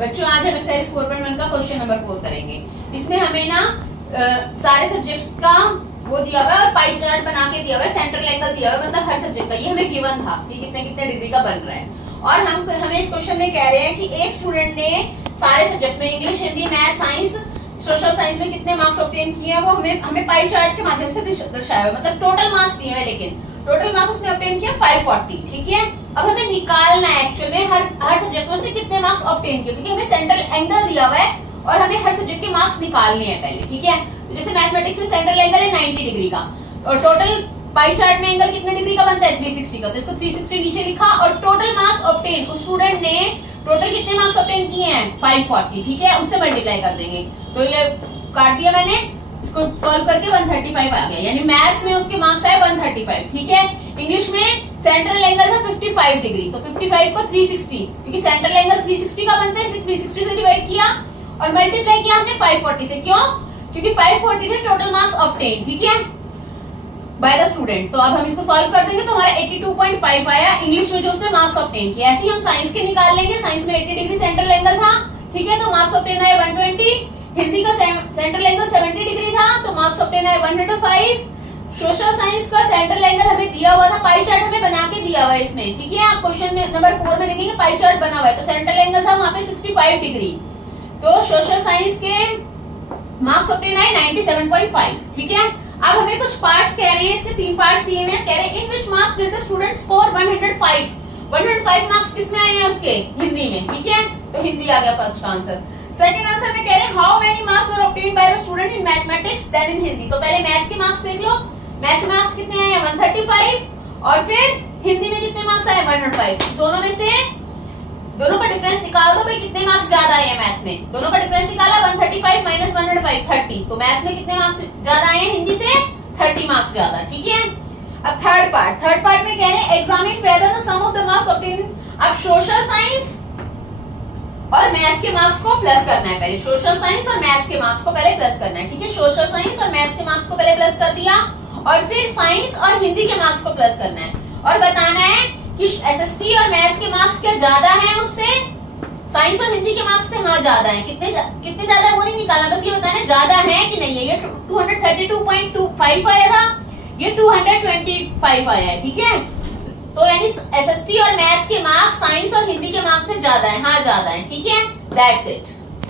बच्चों आज हम एक्सरसाइज 4.1 का क्वेश्चन नंबर 4 करेंगे। इसमें हमें ना सारे सब्जेक्ट्स का वो दिया हुआ है और पाई चार्ट बना के दिया हुआ है, सेंट्रल एंगल दिया हुआ है, मतलब हर सब्जेक्ट का ये हमें गिवन था कि कितने कितने डिग्री का बन रहा है। और हमें इस क्वेश्चन में कह रहे हैं कि एक स्टूडेंट ने सारे सब्जेक्ट्स में English, Hindi, math, science, social science में कितने मार्क्स ऑब्टेन किए हैं वो हमें पाई चार्ट के माध्यम से दर्शाया हुआ, मतलब टोटल मार्क्स दिए हैं, लेकिन टोटल मार्क्स उसने ऑब्टेन किया 540। ठीक है, अब हमें निकालना है एक्चुअल में हर सब्जेक्ट में से कितने मार्क्स ऑब्टेन किए, क्योंकि हमें सेंट्रल एंगल दिया हुआ है और हमें हर सब्जेक्ट के मार्क्स निकालने हैं पहले। ठीक है, तो जैसे मैथमेटिक्स में सेंट्रल एंगल है 90 डिग्री का और टोटल पाई चार्ट में एंगल कितने डिग्री का बनता है 360 का, तो इसको 360 नीचे लिखा और टोटल मार्क्स ऑब्टेन, उस स्टूडेंट ने टोटल कितने मार्क्स ऑब्टेन किए हैं 540। ठीक है, उससे मल्टीप्लाई कर देंगे, तो ये काट दिया मैंने, इसको सॉल्व करके 135 आ गया, यानी मैथ्स में उसके मार्क्स आए 135। ठीक है, इंग्लिश में सेंट्रल एंगल था 55 डिग्री, तो 55 को 360, क्योंकि सेंट्रल एंगल 360 का बनता है, इसे 360 से डिवाइड किया और मल्टीप्लाई किया हमने 540 से। क्यों? क्योंकि 540 थे टोटल मार्क्स ऑब्टेन। ठीक है, बाय द स्टूडेंट। तो अब हम इसको सॉल्व कर देंगे तो हमारा 82.5 आया इंग्लिश में जो उसने मार्क्स ऑब्टेन किया। ऐसे ही हम साइंस के निकाल लेंगे, साइंस में 80 डिग्री सेंट्रल एंगल था। ठीक है, तो मार्क्स ऑब्टेन आए 120, हिंदी का सेंट्रल एंगल 70 डिग्री था तो मार्क्स ऑब्टेन आए 105। सोशल साइंस का सेंट्रल एंगल हमें दिया हुआ था, पाई चार्ट हमें बना के दिया हुआ है इसमें। ठीक है, आप क्वेश्चन नंबर 4 में देखेंगे पाई चार्ट बना हुआ है, तो सेंट्रल एंगल था वहां पे 65 डिग्री, तो सोशल साइंस के मार्क्स ऑब्टेन आए 97.5। ठीक है, अब हमें कुछ पार्ट्स कह रहे हैं, इसके 3 पार्ट्स दिए हुए हैं। कह रहे हैं in which marks did the student score 105 marks किसमें आए हैं उसके हिंदी में। ठीक है, तो हिंदी आ गया फर्स्ट आंसर। सेकंड आंसर में कह रहे हैं how many marks were obtained by the student in mathematics than in Hindi. तो पहले मैथ्स के मार्क्स देख लो, मैथ्स में मार्क्स कितने आए हैं 135 और फिर हिंदी में कितने मार्क्स आए 105। दोनों में से दोनों का डिफरेंस निकाल दो भाई, कितने मार्क्स ज्यादा आए हैं मैथ्स में। दोनों का डिफरेंस निकाला 135 माइनस 105 30, तो मैथ्स में कितने मार्क्स ज्यादा आए हैं हिंदी से 30 मार्क्स ज्यादा। ठीक है, अब थर्ड पार्ट में कह रहे हैं examine whether the sum of the marks obtain. अब सोशल साइंस और मैथ्स के मार्क्स को प्लस करना है, पहले सोशल साइंस और मैथ्स के मार्क्स को पहले प्लस करना है। ठीक है, सोशल साइंस और मैथ्स के मार्क्स को पहले प्लस कर दिया और फिर साइंस और हिंदी के मार्क्स को प्लस करना है और बताना है कि एसएसटी और मैथ्स के मार्क्स क्या ज्यादा हैं उससे, साइंस और हिंदी के मार्क्स से हाँ ज्यादा हैं। कितने ज्यादा है वो नहीं निकालना, बस ये बताना है ज्यादा है कि नहीं है। ये 232.25 आया था, ये 225 आया है। ठीक है, तो यानी एसएसटी और मैथ्स के मार्क्स साइंस और हिंदी के मार्क्स से ज्यादा है, हाँ ज्यादा है। ठीक है, दैट्स इट।